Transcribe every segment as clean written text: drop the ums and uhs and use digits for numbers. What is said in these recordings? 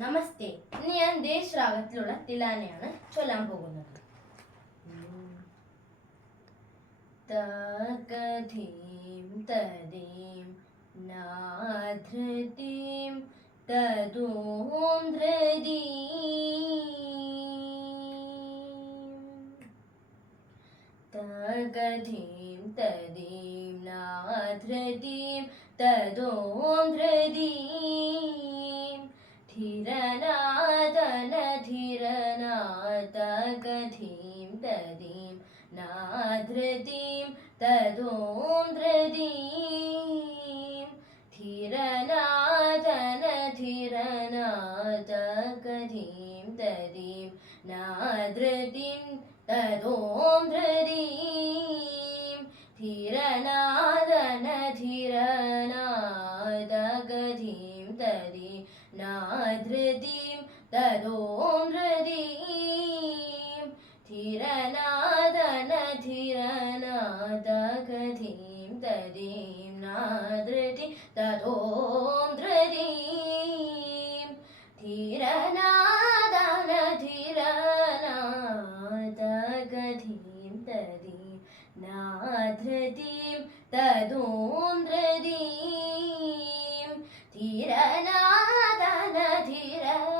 നമസ്തേ. ഇന്ന് ഞാൻ ദേശരാഗത്തിലുള്ള തിലാനയാണ് ചൊല്ലാൻ പോകുന്നത്. തകധീം തദീം നാധൃതീം തദോം ധൃതീം. തകധീം തദീം നാധൃതീം തദോം ധൃതീം. ധീരനാദന ധീരനാദകധീം തദീം നാധൃതീം തദോം ധൃതീം. ധീരനാദന ധീരനാദകധീം തദീം നാധൃതീം തദോം ധൃതീം. ധീരനാദന ധീരനാദകധീം തദീം നാധൃതീം തദോം ധൃതീം. ധീരനാദന ധീരനാദകധീം തദീം നാധൃതീം തദോം ധൃതീം. ധീരനാദന ധീരനാദകധീം തദീം നാധൃതീം തദോം ധൃതീം. ധീരനാദന ധീരനാദകധീം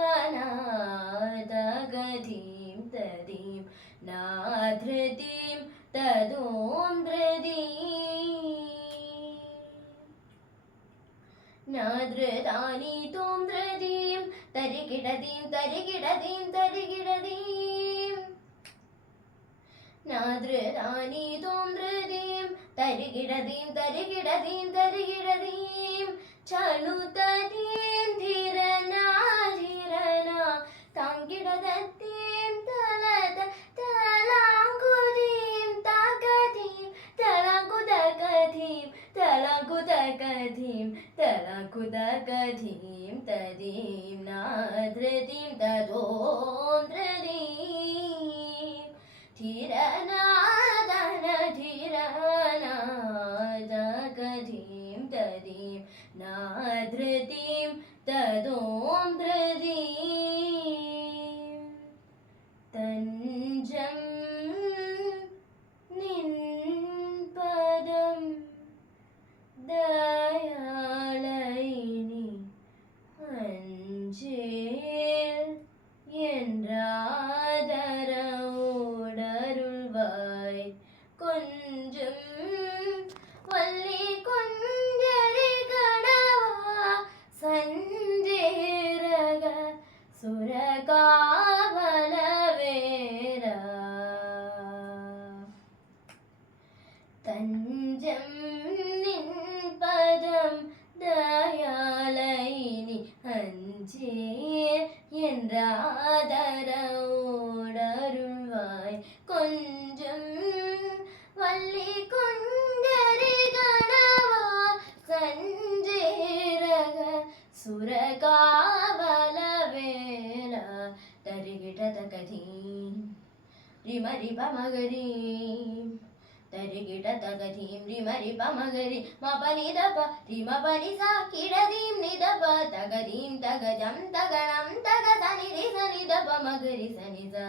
തദീം നാധൃതീം തദോം ധൃതീം. നാധൃതാനി തോം ധൃതീം തരികിടതീം തരികിടതീം തരികിടതീം. നാധൃതാനി തോം ധൃതീം തരികിടതീം തരികിടതീം തരികിടതീം. ചളുതതീം ധീരനാ ധീരനാ താങ്കിടതീം തലത തലാങ്കുതീം തകധീം തലാങ്കുതകധീം തലാങ്കുതകധീം തലാങ്കുതകധീം തദീം നാധൃതീം തദോം ധൃതീം. ധീരനാദന ധീരനാദകധീം തദീം നാധൃതീം തദോം ധൃതീം. തഞ്ചം നിൻ പദം ദയാളൈനി അഞ്ചേൽ என்றாதரவுடருள்வாய் கொஞ்சம் வள்ளி கொஞ்சரி கடவா சஞ்சேரக சுரகாவல வேரா. தஞ்சம் நின் பதம் தயாளைனி அஞ்சேர் என்றாதரவுடருள்வாய் கொஞ்சம் வள்ளி கொஞ்சரி கணவா சஞ்சேரக சுரகாவல வேலா. தரிகிடதகதீம் ரிமரிபமகரீம் தரிகிடதகதீம் ரிமரிபமகரி மபனிதப ரிமபனிசா கிடதீம் நிதப தகதீம் தகஜம் தகணம் தகதனி ரிசனிதப மகரி சனிதா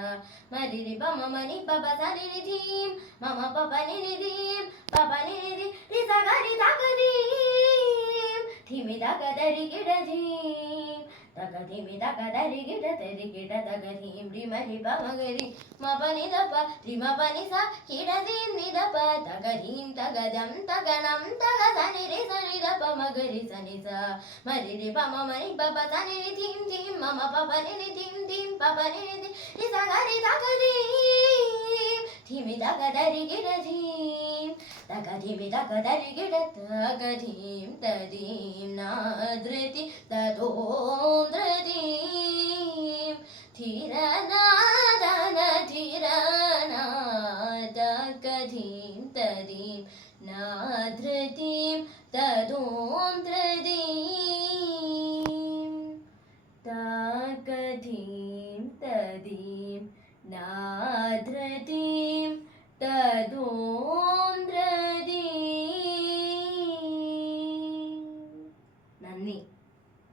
மரிரிப மமனி பப சனிதீம் மம பபனி நிதீம் பபனி நிதி ரிசகரி தகதீம் திமி தகதரிகிடதீம் தகதிமி தகதரிகிட தரிகிட தகதீம் ரிமரிபமகரி மபனிதப ரிமபனிசா கிடதீம் நிதப தகதீம் தகஜம் தகணம் தகதனி ரிசனிதப மகரி சனிதா மரிரிப மமனி பப சனிதீம் தீம் மம பபனி நிதீம் தீம் பபனி நிதி ரிசகரி தகதீம் திமி தகதரிகிடதீம் தகதிமி தகதரிகிட தகதீம் ததீம் நாധൃതി ததோம் ധൃതീം. ധീരനാദന ധീരനാദകധീം തദീം നാധൃതീം തദോം ധൃതീം.